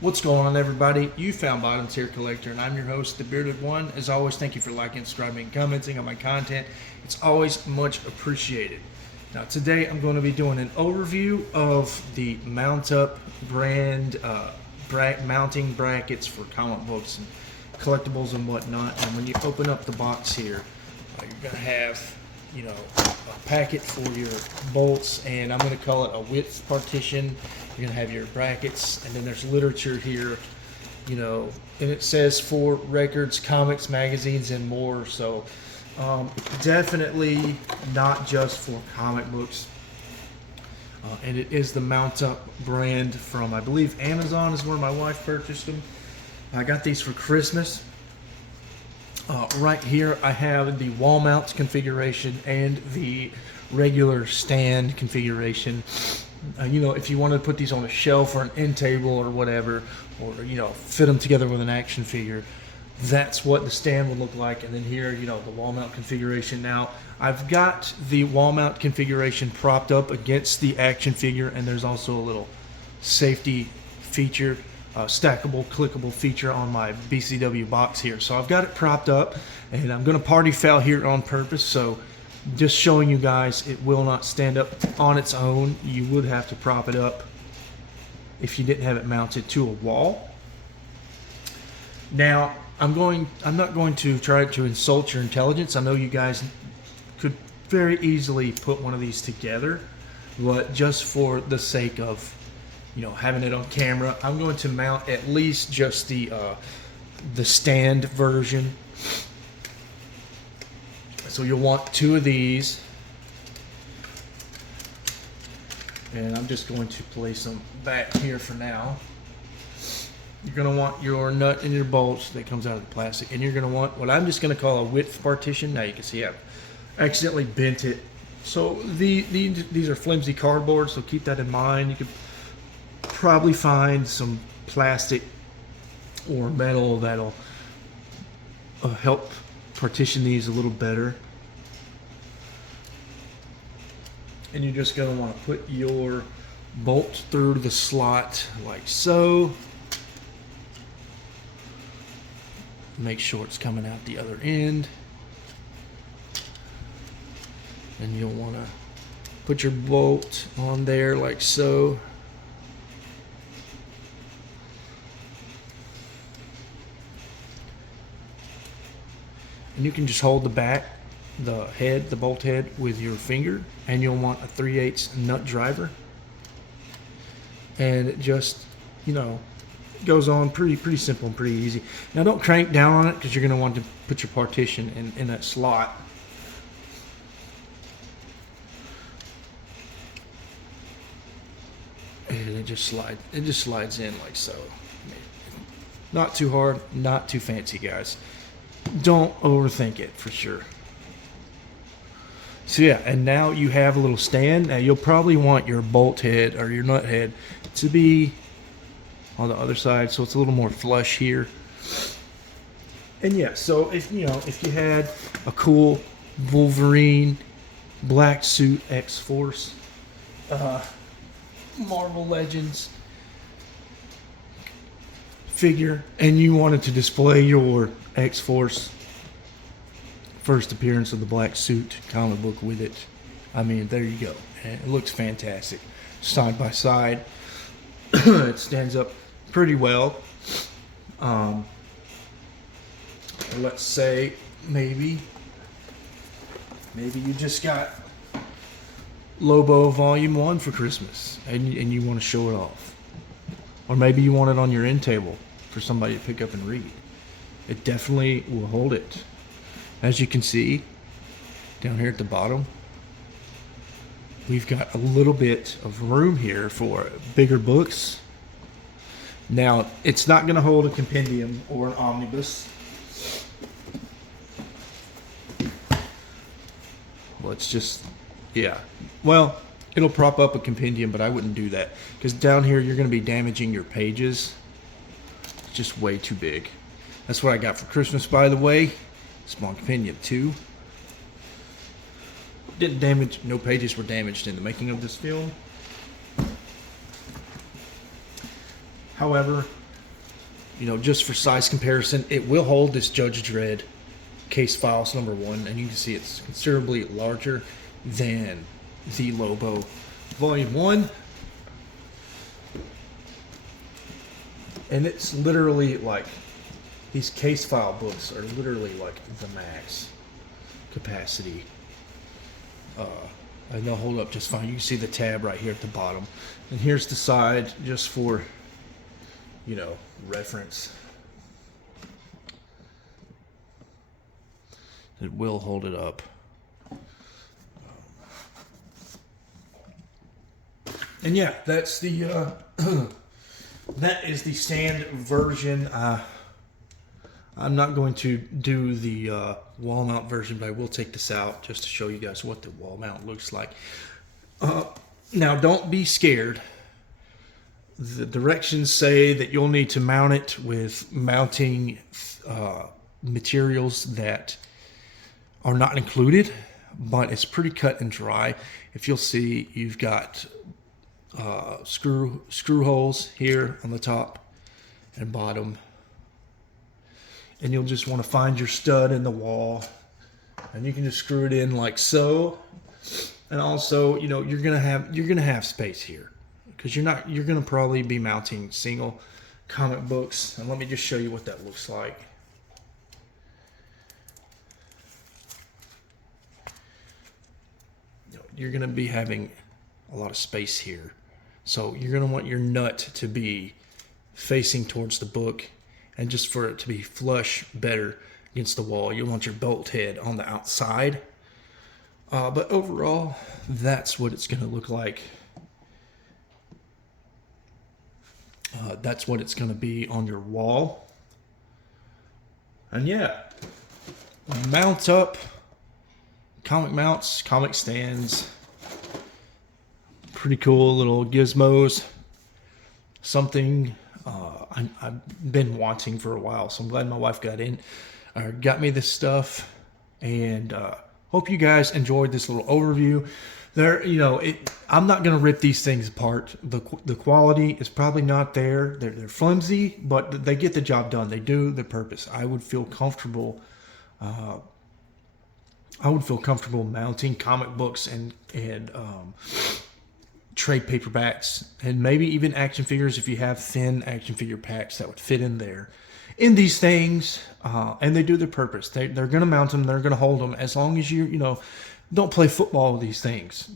What's going on, everybody? You found Bottoms Here Collector, and I'm your host, The Bearded One. As always, thank you for liking, subscribing, and commenting on my content. It's always much appreciated. Now, today I'm going to be doing an overview of the Mount Up brand mounting brackets for comic books and collectibles and whatnot. And when you open up the box here, you're going to have, a packet for your bolts, and I'm going to call it a width partition. You're going to have your brackets, and then there's literature here, and it says for records, comics, magazines, and more. So definitely not just for comic books. And it is the Mount Up brand from, I believe, Amazon is where my wife purchased them. I got these for Christmas. Right here I have the wall mount configuration and the regular stand configuration. If you want to put these on a shelf or an end table or whatever, or fit them together with an action figure, that's what the stand would look like. And then here, the wall mount configuration. Now I've got the wall mount configuration propped up against the action figure, and there's also a little safety feature, stackable, clickable feature on my BCW box here. So I've got it propped up, and I'm going to party foul here on purpose. So just showing you guys, it will not stand up on its own. You would have to prop it up if you didn't have it mounted to a wall. Now, I'm not going to try to insult your intelligence. I know you guys could very easily put one of these together, but just for the sake of having it on camera, I'm going to mount at least just the stand version. So you'll want two of these, and I'm just going to place them back here for now. You're going to want your nut and your bolts that comes out of the plastic, and you're going to want what I'm just going to call a width partition. Now you can see I've accidentally bent it. So these are flimsy cardboard, so keep that in mind. You could probably find some plastic or metal that'll help partition these a little better. And you're just going to want to put your bolt through the slot like so. Make sure it's coming out the other end. And you'll want to put your bolt on there like so. And you can just hold the bolt head with your finger, and you'll want a 3/8 nut driver. And it just, goes on pretty simple and pretty easy. Now don't crank down on it, because you're going to want to put your partition in that slot. And it just slides in like so. Not too hard, not too fancy, guys. Don't overthink it, for sure. So yeah, and now you have a little stand. Now you'll probably want your bolt head or your nut head to be on the other side, so it's a little more flush here. And yeah, so if you had a cool Wolverine black suit X-Force, Marvel Legends figure, and you wanted to display your X-Force first appearance of the black suit comic book with it, I mean, there you go. And it looks fantastic side by side. It stands up pretty well. Let's say maybe you just got Lobo Volume 1 for Christmas, and you want to show it off. Or maybe you want it on your end table for somebody to pick up and read. It definitely will hold it. As you can see down here at the bottom, we've got a little bit of room here for bigger books. Now, it's not going to hold a compendium or an omnibus. Well, it's just, yeah. Well, it'll prop up a compendium, but I wouldn't do that, because down here you're going to be damaging your pages. It's just way too big. That's what I got for Christmas, by the way. Small compendium too. Didn't damage, no pages were damaged in the making of this film. However, just for size comparison, it will hold this Judge Dredd Case Files #1, and you can see it's considerably larger than the Lobo Volume 1. And it's literally like, these case file books are literally like the max capacity. And they'll hold up just fine. You can see the tab right here at the bottom. And here's the side just for, reference. It will hold it up. And yeah, that's the that is the stand version. I'm not going to do the wall mount version, but I will take this out just to show you guys what the wall mount looks like. Now, don't be scared. The directions say that you'll need to mount it with mounting materials that are not included, but it's pretty cut and dry. If you'll see, you've got screw holes here on the top and bottom, and you'll just want to find your stud in the wall, and you can just screw it in like so. And also, you're gonna have space here, because you're gonna probably be mounting single comic books. And let me just show you what that looks like. You're gonna be having a lot of space here, so you're gonna want your nut to be facing towards the book, and just for it to be flush better against the wall, you'll want your bolt head on the outside. But overall, that's what it's going to look like. That's what it's going to be on your wall. And yeah, mount up, comic mounts, comic stands, pretty cool little gizmos. Something I've been wanting for a while, so I'm glad my wife got me this stuff, and hope you guys enjoyed this little overview. I'm not going to rip these things apart. The quality is probably not there. They're flimsy, but they get the job done. They do the purpose. I would feel comfortable. Mounting comic books and trade paperbacks, and maybe even action figures if you have thin action figure packs that would fit in there. In these things, and they do their purpose. They're going to mount them. They're going to hold them. As long as you don't play football with these things.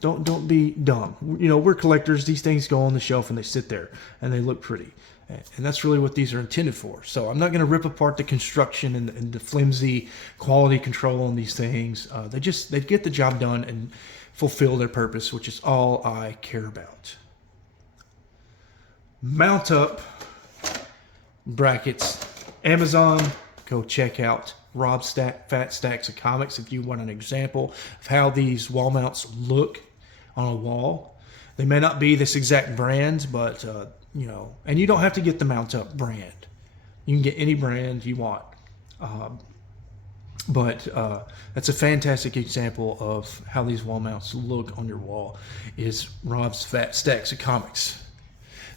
Don't be dumb. We're collectors. These things go on the shelf and they sit there and they look pretty. And that's really what these are intended for. So I'm not going to rip apart the construction and the flimsy quality control on these things. They get the job done and fulfill their purpose, which is all I care about. Mount up brackets. Amazon, go check out Rob's Fat Stacks of Comics if you want an example of how these wall mounts look on a wall. They may not be this exact brand, but and you don't have to get the Mount Up brand. You can get any brand you want. But that's a fantastic example of how these wall mounts look on your wall, is Rob's Fat Stacks of Comics.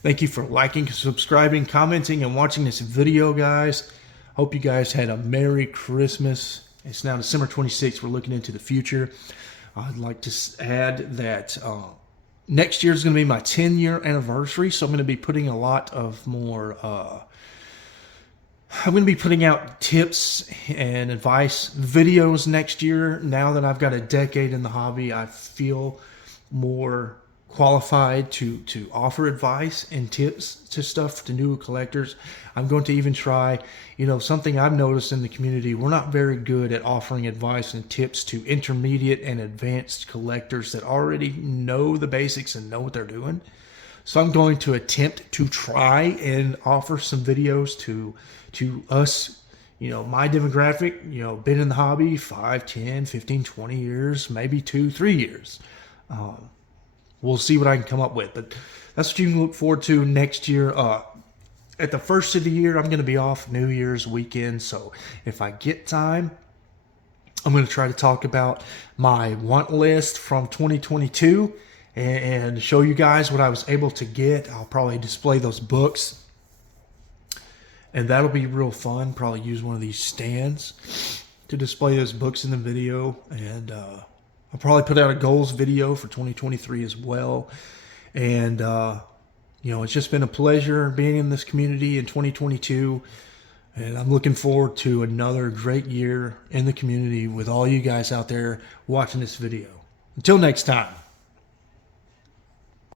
Thank you for liking, subscribing, commenting, and watching this video, guys. Hope you guys had a Merry Christmas. It's now December 26th. We're looking into the future. I'd like to add that next year is going to be my 10-year anniversary, so I'm going to be putting a lot of more... I'm going to be putting out tips and advice videos next year. Now that I've got a decade in the hobby, I feel more qualified to offer advice and tips to new collectors. I'm going to even try, something I've noticed in the community, we're not very good at offering advice and tips to intermediate and advanced collectors that already know the basics and know what they're doing. So I'm going to attempt to try and offer some videos to us, my demographic, been in the hobby 5, 10, 15, 20 years, maybe 2, 3 years. We'll see what I can come up with, but that's what you can look forward to next year. At the first of the year, I'm going to be off New Year's weekend, so if I get time, I'm going to try to talk about my want list from 2022 and show you guys what I was able to get. I'll probably display those books and that'll be real fun. Probably use one of these stands to display those books in the video, and I'll probably put out a goals video for 2023 as well. And it's just been a pleasure being in this community in 2022, and I'm looking forward to another great year in the community with all you guys out there watching this video. Until next time.